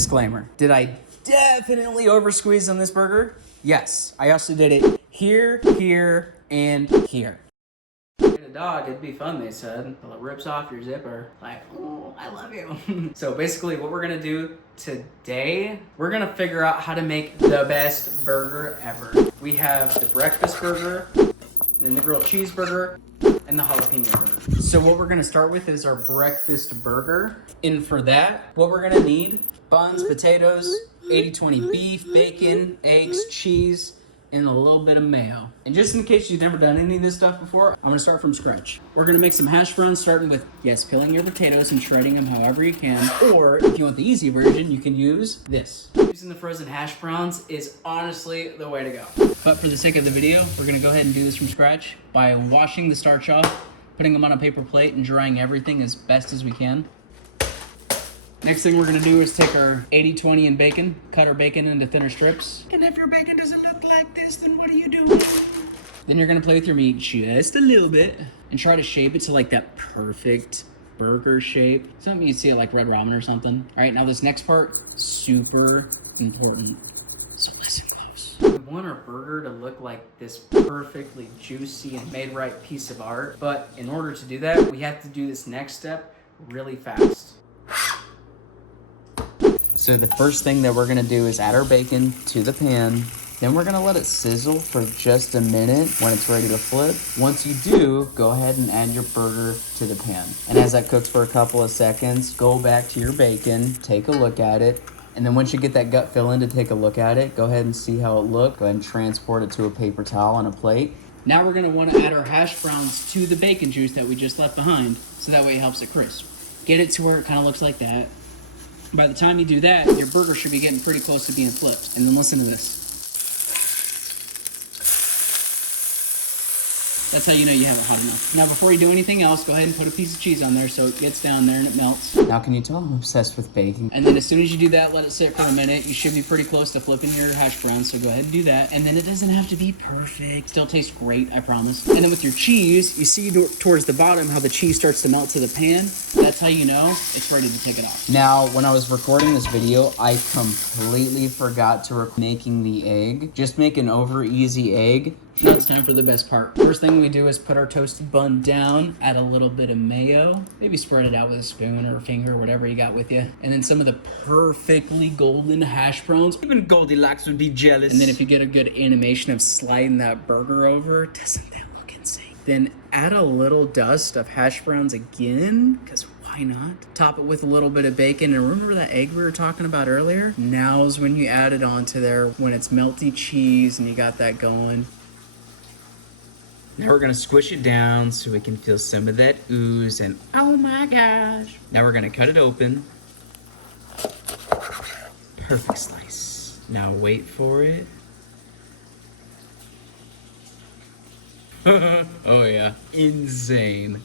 Disclaimer, did I definitely over squeeze on this burger? Yes, I also did it here, here, and here. Get a dog, it'd be fun, they said, until it rips off your zipper. Like, oh, I love you. So basically what we're gonna do today, we're gonna figure out how to make the best burger ever. We have the breakfast burger, then the grilled cheeseburger, and the jalapeno burger. So what we're gonna start with is our breakfast burger. And for that, what we're gonna need, buns, potatoes, 80-20 beef, bacon, eggs, cheese, and a little bit of mayo. And just in case you've never done any of this stuff before, I'm gonna start from scratch. We're gonna make some hash browns, starting with, yes, peeling your potatoes and shredding them however you can. Or if you want the easy version, you can use this. Using the frozen hash browns is honestly the way to go. But for the sake of the video, we're gonna go ahead and do this from scratch by washing the starch off, putting them on a paper plate, and drying everything as best as we can. Next thing we're gonna do is take our 80-20 and bacon, cut our bacon into thinner strips. And if your bacon doesn't look like this, then what are you doing? Then you're gonna play with your meat just a little bit and try to shape it to like that perfect burger shape. Something you see at like Red Ramen or something. All right, now this next part, super important. So listen close. We want our burger to look like this perfectly juicy and made right piece of art. But in order to do that, we have to do this next step really fast. So the first thing that we're gonna do is add our bacon to the pan. Then we're gonna let it sizzle for just a minute when it's ready to flip. Once you do, go ahead and add your burger to the pan. And as that cooks for a couple of seconds, go back to your bacon, take a look at it. And then once you get that gut feeling to take a look at it, go ahead and see how it looks. Go ahead and transport it to a paper towel on a plate. Now we're gonna wanna add our hash browns to the bacon juice that we just left behind, so that way it helps it crisp. Get it to where it kinda looks like that. By the time you do that, your burger should be getting pretty close to being flipped. And then listen to this. That's how you know you have it hot enough. Now before you do anything else, go ahead and put a piece of cheese on there so it gets down there and it melts. Now can you tell I'm obsessed with bacon? And then as soon as you do that, let it sit for a minute. You should be pretty close to flipping your hash browns, so go ahead and do that. And then it doesn't have to be perfect. Still tastes great, I promise. And then with your cheese, you see towards the bottom how the cheese starts to melt to the pan. That's how you know it's ready to take it off. Now, when I was recording this video, I completely forgot to making the egg. Just make an over easy egg. Now it's time for the best part. First thing we do is put our toasted bun down, add a little bit of mayo, maybe spread it out with a spoon or a finger, whatever you got with you. And then some of the perfectly golden hash browns. Even Goldilocks would be jealous. And then if you get a good animation of sliding that burger over, doesn't that look insane? Then add a little dust of hash browns again, because why not? Top it with a little bit of bacon. And remember that egg we were talking about earlier? Now's when you add it onto there, when it's melty cheese and you got that going. Now we're gonna squish it down so we can feel some of that ooze and oh my gosh. Now we're gonna cut it open. Perfect slice. Now wait for it. Oh yeah, insane.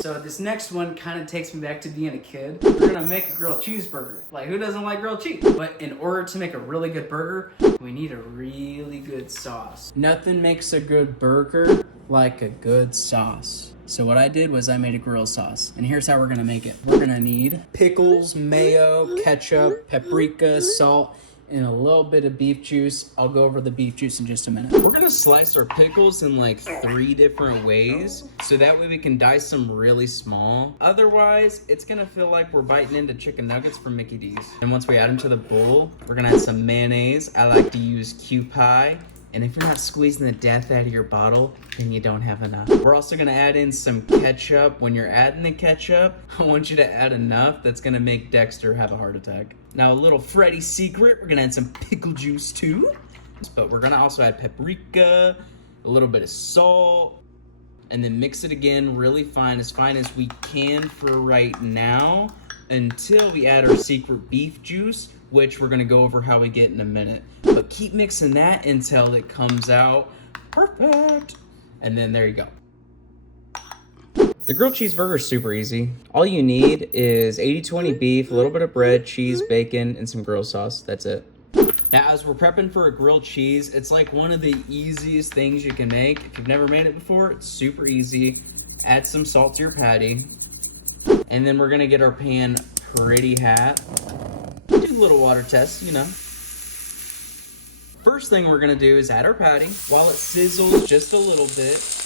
So this next one kind of takes me back to being a kid. We're gonna make a grilled cheeseburger. Like, who doesn't like grilled cheese? But in order to make a really good burger, we need a really good sauce. Nothing makes a good burger like a good sauce. So what I did was I made a grill sauce. And here's how we're gonna make it. We're gonna need pickles, mayo, ketchup, paprika, salt, and a little bit of beef juice. I'll go over the beef juice in just a minute. We're gonna slice our pickles in like 3 different ways, so that way we can dice them really small. Otherwise, it's gonna feel like we're biting into chicken nuggets from Mickey D's. And once we add them to the bowl, we're gonna add some mayonnaise. I like to use Q-Pie. And if you're not squeezing the death out of your bottle, then you don't have enough. We're also gonna add in some ketchup. When you're adding the ketchup, I want you to add enough that's gonna make Dexter have a heart attack. Now a little Freddy secret, we're gonna add some pickle juice too. But we're gonna also add paprika, a little bit of salt, and then mix it again really fine as we can for right now, until we add our secret beef juice, which we're gonna go over how we get in a minute. But keep mixing that until it comes out perfect. And then there you go. The grilled cheeseburger is super easy. All you need is 80-20 beef, a little bit of bread, cheese, bacon, and some grill sauce. That's it. Now, as we're prepping for a grilled cheese, it's like one of the easiest things you can make. If you've never made it before, it's super easy. Add some salt to your patty. And then we're gonna get our pan pretty hot. Do a little water test, you know. First thing we're gonna do is add our patty. While it sizzles just a little bit,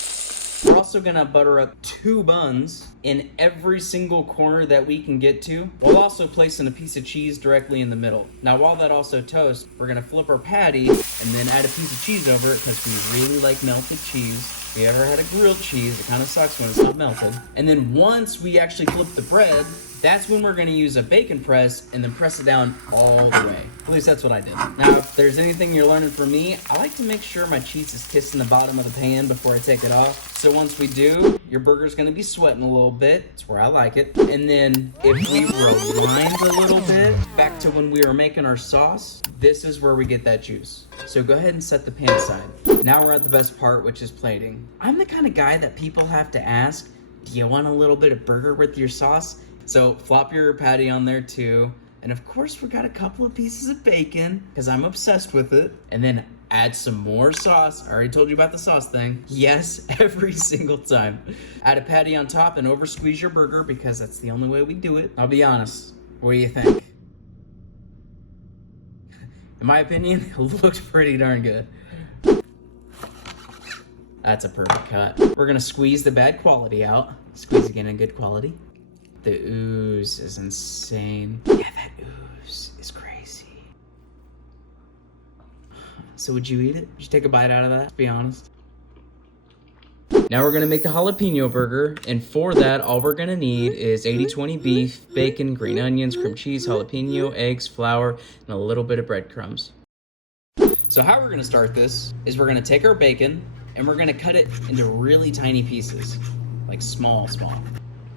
we're also gonna butter up 2 buns in every single corner that we can get to, while also placing a piece of cheese directly in the middle. Now, while that also toasts, we're gonna flip our patty and then add a piece of cheese over it because we really like melted cheese. If you ever had a grilled cheese, it kind of sucks when it's not melted. And then once we actually flip the bread, that's when we're gonna use a bacon press and then press it down all the way. At least that's what I did. Now, if there's anything you're learning from me, I like to make sure my cheese is kissing the bottom of the pan before I take it off. So once we do, your burger's gonna be sweating a little bit. It's where I like it. And then if we rewind a little bit, back to when we were making our sauce, this is where we get that juice. So go ahead and set the pan aside. Now we're at the best part, which is plating. I'm the kind of guy that people have to ask, do you want a little bit of burger with your sauce? So flop your patty on there too. And of course we got a couple of pieces of bacon because I'm obsessed with it. And then add some more sauce. I already told you about the sauce thing. Yes, every single time. Add a patty on top and over squeeze your burger because that's the only way we do it. I'll be honest, what do you think? In my opinion, it looked pretty darn good. That's a perfect cut. We're gonna squeeze the bad quality out. Squeeze again in good quality. The ooze is insane. Yeah, that ooze is crazy. So would you eat it? Would you take a bite out of that? Let's be honest. Now we're gonna make the jalapeno burger, and for that, all we're gonna need is 80-20 beef, bacon, green onions, cream cheese, jalapeno, eggs, flour, and a little bit of breadcrumbs. So how we're gonna start this is we're gonna take our bacon, and we're gonna cut it into really tiny pieces, like small.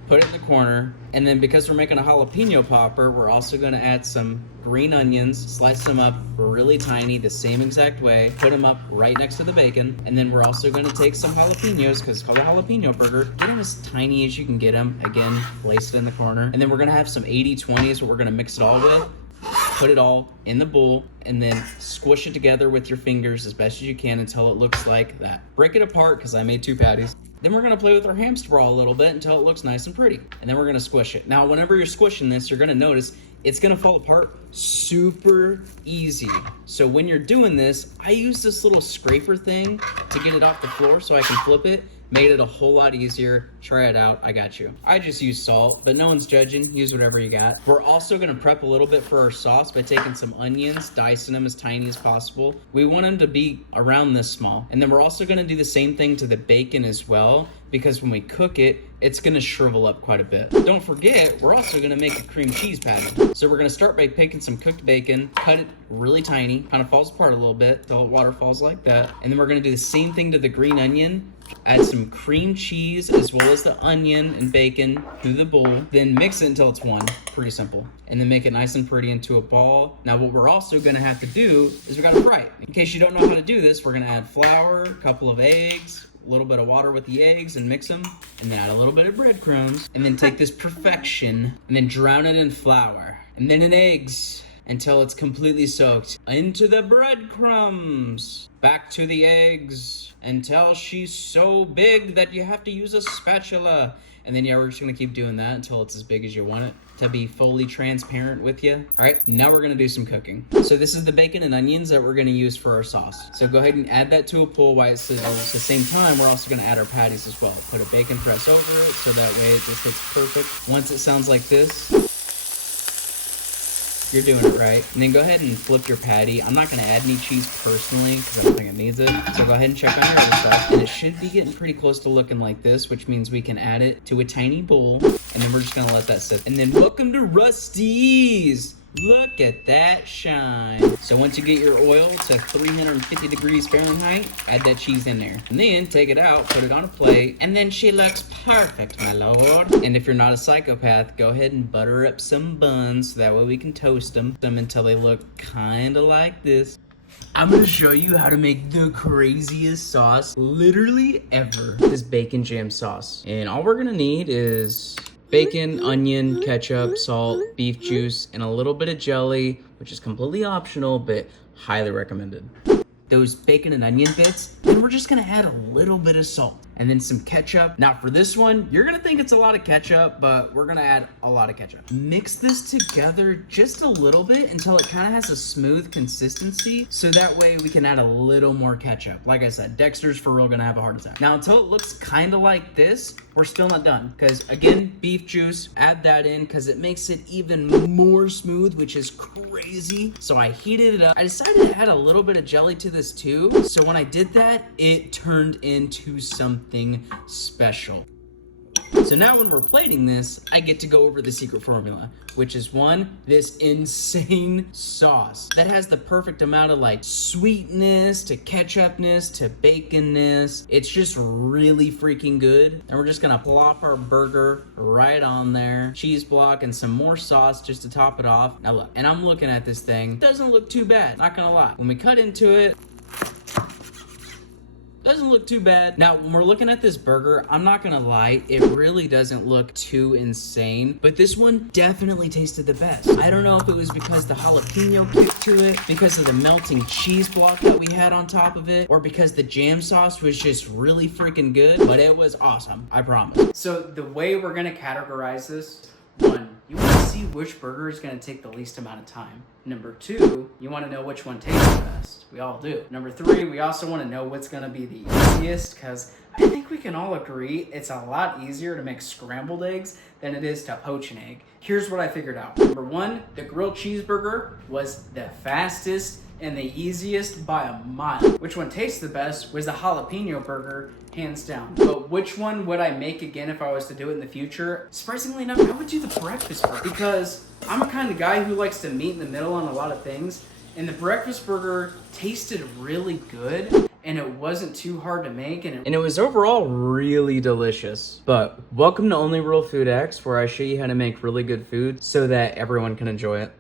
Put it in the corner, and then because we're making a jalapeno popper, we're also gonna add some green onions, slice them up really tiny, the same exact way, put them up right next to the bacon, and then we're also gonna take some jalapenos, because it's called a jalapeno burger, get them as tiny as you can get them, again, place it in the corner, and then we're gonna have some 80-20 is what we're gonna mix it all with, put it all in the bowl, and then squish it together with your fingers as best as you can until it looks like that. Break it apart, because I made 2 patties. Then we're gonna play with our hamster ball a little bit until it looks nice and pretty. And then we're gonna squish it. Now, whenever you're squishing this, you're gonna notice it's gonna fall apart super easy. So when you're doing this, I use this little scraper thing to get it off the floor so I can flip it. Made it a whole lot easier. Try it out, I got you. I just use salt, but no one's judging. Use whatever you got. We're also gonna prep a little bit for our sauce by taking some onions, dicing them as tiny as possible. We want them to be around this small. And then we're also gonna do the same thing to the bacon as well, because when we cook it, it's gonna shrivel up quite a bit. Don't forget, we're also gonna make a cream cheese patty. So we're gonna start by taking some cooked bacon, cut it really tiny, kind of falls apart a little bit, till the water falls like that. And then we're gonna do the same thing to the green onion, add some cream cheese as well as the onion and bacon through the bowl, then mix it until it's one. Pretty simple. And then make it nice and pretty into a ball. Now what we're also gonna have to do is we gotta fry it. In case you don't know how to do this, we're gonna add flour, a couple of eggs, a little bit of water with the eggs and mix them, and then add a little bit of breadcrumbs, and then take this perfection and then drown it in flour, and then in eggs until it's completely soaked into the breadcrumbs, back to the eggs until she's so big that you have to use a spatula. And then yeah, we're just gonna keep doing that until it's as big as you want it to be fully transparent with you. All right, now we're gonna do some cooking. So this is the bacon and onions that we're gonna use for our sauce. So go ahead and add that to a pool while it sizzles. At the same time, we're also gonna add our patties as well. Put a bacon press over it so that way it just looks perfect. Once it sounds like this, you're doing it right. And then go ahead and flip your patty. I'm not gonna add any cheese personally because I don't think it needs it. So go ahead and check on your other stuff. And it should be getting pretty close to looking like this, which means we can add it to a tiny bowl. And then we're just gonna let that sit. And then welcome to Rusty's. Look at that shine. So once you get your oil to 350 degrees Fahrenheit, add that cheese in there. And then take it out, put it on a plate, and then she looks perfect, my lord. And if you're not a psychopath, go ahead and butter up some buns so that way we can toast them until they look kinda like this. I'm gonna show you how to make the craziest sauce literally ever. This bacon jam sauce. And all we're gonna need is Bacon, onion, ketchup, salt, beef juice, and a little bit of jelly, which is completely optional, but highly recommended. Those bacon and onion bits, then we're just gonna add a little bit of salt and then some ketchup. Now for this one, you're gonna think it's a lot of ketchup, but we're gonna add a lot of ketchup. Mix this together just a little bit until it kind of has a smooth consistency, so that way we can add a little more ketchup. Like I said, Dexter's for real gonna have a heart attack. Now until it looks kind of like this, we're still not done, because again, beef juice, add that in because it makes it even more smooth, which is crazy. So I heated it up. I decided to add a little bit of jelly to this too, so when I did that, it turned into something special. So now when we're plating this, I get to go over the secret formula, which is one, this insane sauce that has the perfect amount of like sweetness to ketchupness to baconness. It's just really freaking good. And we're just gonna plop our burger right on there. Cheese block and some more sauce just to top it off. Now look, and I'm looking at this thing. Doesn't look too bad, not gonna lie. When we cut into it, doesn't look too bad. Now, when we're looking at this burger, I'm not gonna lie, it really doesn't look too insane, but this one definitely tasted the best. I don't know if it was because the jalapeno kick to it, because of the melting cheese block that we had on top of it, or because the jam sauce was just really freaking good, but it was awesome, I promise. So the way we're gonna categorize this, one, you wanna see which burger is gonna take the least amount of time. Number two, you wanna know which one tastes the best. We all do. Number three, we also wanna know what's gonna be the easiest, because I think we can all agree it's a lot easier to make scrambled eggs than it is to poach an egg. Here's what I figured out. Number one, the grilled cheeseburger was the fastest and the easiest by a mile. Which one tastes the best was the jalapeno burger, hands down. But which one would I make again if I was to do it in the future? Surprisingly enough, I would do the breakfast burger, because I'm a kind of guy who likes to meet in the middle on a lot of things, and the breakfast burger tasted really good, and it wasn't too hard to make, and it was overall really delicious. But welcome to Only Real Food X, where I show you how to make really good food so that everyone can enjoy it.